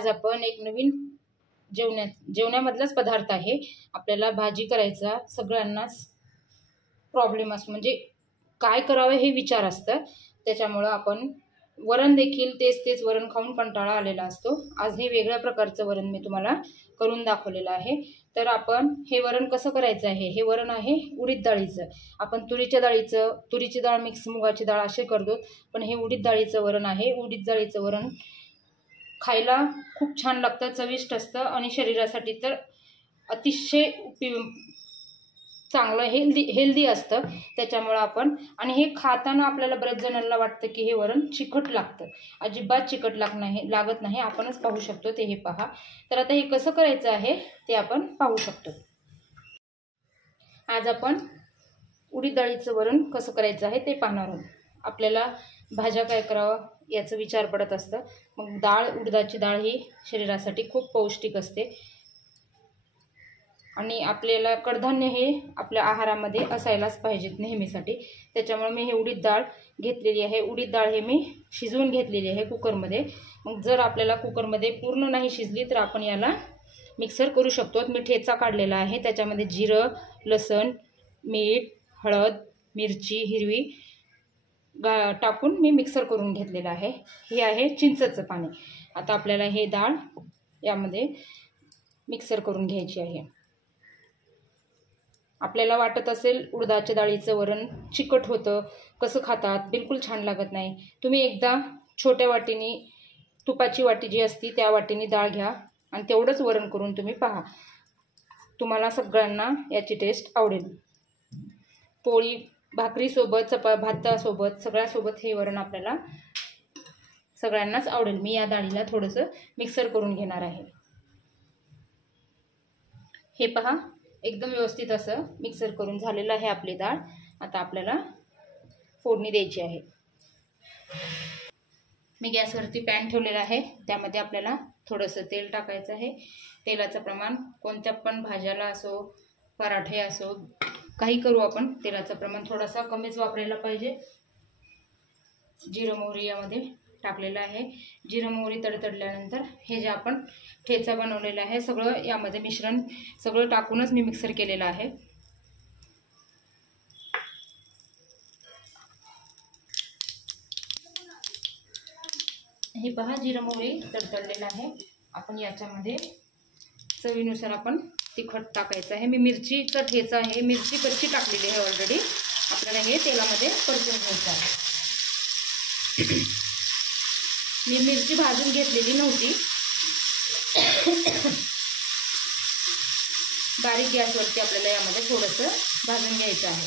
आज आपण एक नवीन जेवणामधलाच पदार्थ आहे। आपल्याला भाजी करायचा सगळ्यांनाच प्रॉब्लेम असतो, म्हणजे काय करावे हे विचार असतं। त्याच्यामुळे आपण वरण देखील तेच वरण खाऊन कंटाळा आलेला असतो। आज हे वेगळ्या प्रकारचं वरण मी तुम्हाला करून दाखवलेलं आहे। तर आपण हे वरण कसं करायचं आहे, हे वरण आहे उडीद डाळीचं। आपण तुरीची डाळ मिक्स मुगाची डाळ असे करतो, पण हे उडीद डाळीचं वरण आहे। उडीद डाळीचं वरण खायला खूप छान लागतं, चविष्ट असतं आणि शरीरासाठी तर अतिशय चांगलं हेल्दी असतं। त्याच्यामुळे आपण आणि हे खाताना आपल्याला बरेच जणांना वाटतं की हे वरण चिकट लागतं, अजिबात चिकट लागत नाही। आपणच पाहू शकतो ते, हे पहा। तर आता हे कसं करायचं आहे ते आपण पाहू शकतो। आज आपण उडीद डाळीचं वरण कसं करायचं आहे ते पाहणार आहोत। आपल्याला भाज्या काय करावं याचा विचार पडत असतं। मग उडदाची डाळ ही शरीरासाठी खूप पौष्टिक असते आणि आपल्याला कडधान्य हे आपल्या आहारामध्ये असायलाच पाहिजेत नेहमीसाठी। त्याच्यामुळे मी हे उडीद डाळ घेतलेली आहे। उडीद डाळ हे मी शिजवून घेतलेली आहे कुकरमध्ये। मग जर आपल्याला कुकरमध्ये पूर्ण नाही शिजली तर आपण याला मिक्सर करू शकतो। मी ठेचा काढलेला आहे, त्याच्यामध्ये जिरं, लसण, मीठ, हळद, मिरची हिरवी टाकून मी मिक्सर करून घेतलेलं आहे। हे आहे चिंचेचं पाणी। आता आपल्याला हे डाळ यामध्ये मिक्सर करून घ्यायची आहे। आपल्याला वाटत असेल उडदाच्या डाळीचं वरण चिकट होतं, कसं खातात, बिलकुल छान लागत नाही। तुम्ही एकदा छोट्या वाटीने तुपाची वाटी जी असती त्या वाटीने डाळ घ्या आणि तेवढंच वरण करून तुम्ही पहा, तुम्हाला सगळ्यांना याची टेस्ट आवडेल। पोळी भाकरीसोबत भातासोबत सगळ्यासोबत हे वरण आपल्याला सगळ्यांनाच आवडेल। मी या डाळीला थोडंसं मिक्सर करून घेणार आहे। हे पहा, एकदम व्यवस्थित असं मिक्सर करून झालेलं आहे आपली डाळ। आता आपल्याला फोडणी द्यायची आहे। मी गॅसवरती पॅन ठेवलेला आहे, त्यामध्ये आपल्याला थोडंसं तेल टाकायचं आहे। तेलाचं प्रमाण कोणत्या पण भाज्याला असो, पराठे असो, काही करू आपण, तेलाचं प्रमाण थोडासा कमीच वापरायला पाहिजे। जिरं मोहरी यामध्ये टाकलेलं आहे। जिरं मोहरी तडतडल्यानंतर हे जे आपण ठेचा बनवलेला आहे सगळं यामध्ये मिश्रण सगळं टाकूनच मी मिक्सर केलेलं आहे। हे पहा, जिरं मोहरी तडतडलेलं आहे। आपण याच्यामध्ये चवीनुसार आपण तिखट टाकायचं आहे। मी मिरचीचा ठेचा आहे, मिरची कच्ची टाकलेली आहे ऑलरेडी। आपल्याला हे तेलामध्ये परतून घ्यायचं आहे। मी मिरची भाजून घेतलेली नव्हती, बारीक गॅसवरती आपल्याला यामध्ये थोडंसं भाजून घ्यायचं आहे।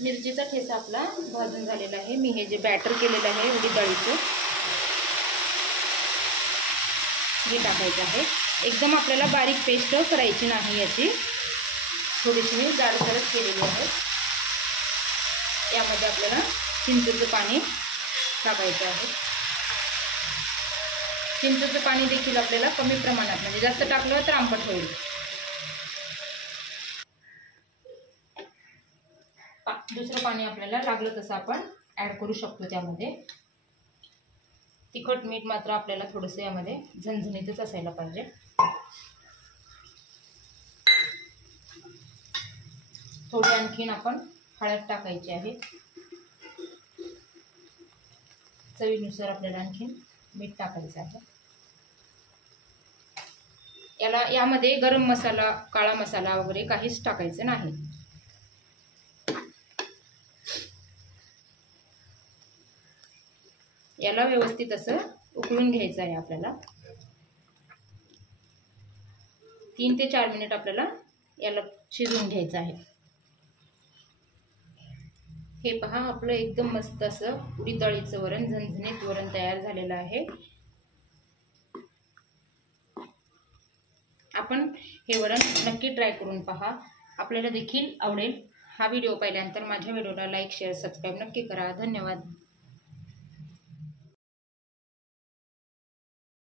मिरचीचा ठेचा आपला भाजून झालेला आहे। मी हे जे बॅटर केलेलं आहे उडीद डाळीचं हे टाकायचं आहे। एकदम आपल्याला बारीक पेस्ट करायची नाही याची, थोडीशी मी जाडसरच केलेली आहे। यामध्ये आपल्याला चिंचेचं पाणी टाकायचं आहे। चिंचेचं पाणी देखील आपल्याला कमी प्रमाणात, म्हणजे जास्त टाकलं तर आंबट होईल। दुसरं पाणी आपल्याला लागलं तसं आपण ॲड करू शकतो त्यामध्ये। तिखट मीठ मात्र आपल्याला थोडंसं यामध्ये झणझणीतच असायला पाहिजे। थोडी आणखीन आपण हळद टाकायची आहे। चवीनुसार आपल्याला आणखीन मीठ टाकायचं आहे। यामध्ये गरम मसाला, काळा मसाला वगैरे काहीच टाकायचं नाही। याला व्यवस्थित असं उकळून घ्यायचं आहे आपल्याला। 3 ते 4 मिनिट आपल्याला याला शिजवून घ्यायचं आहे। हे पहा, आपलं एकदम मस्त असं उडीद डाळीचं वरण, झणझणीत वरण तयार झालेलं आहे। आपण हे वरण नक्की ट्राय करून पहा, आपल्याला देखील आवडेल। हा व्हिडिओ पाहिल्यानंतर माझ्या व्हिडिओला लाईक, शेअर, सबस्क्राईब नक्की करा। धन्यवाद।